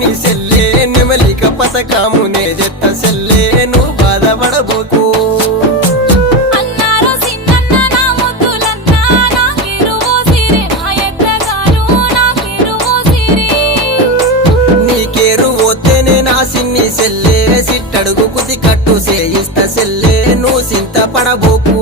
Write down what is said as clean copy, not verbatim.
సిన్ని సెల్లే నెమలిక పతకాము నే జెత్త సెల్లే నువ్వు బాధపడబోకు అన్నారో సిన్నన్న నా ముద్దులన్న నా కిరువు సిరి మా ఎత్తగారు నా కిరువు సిరి నీకేరు పోతేనే నా సిన్ని సెల్లే సిట్టడుగు కుది కట్టు సేయిస్త సెల్లే నువ్వు సింత పడబోకు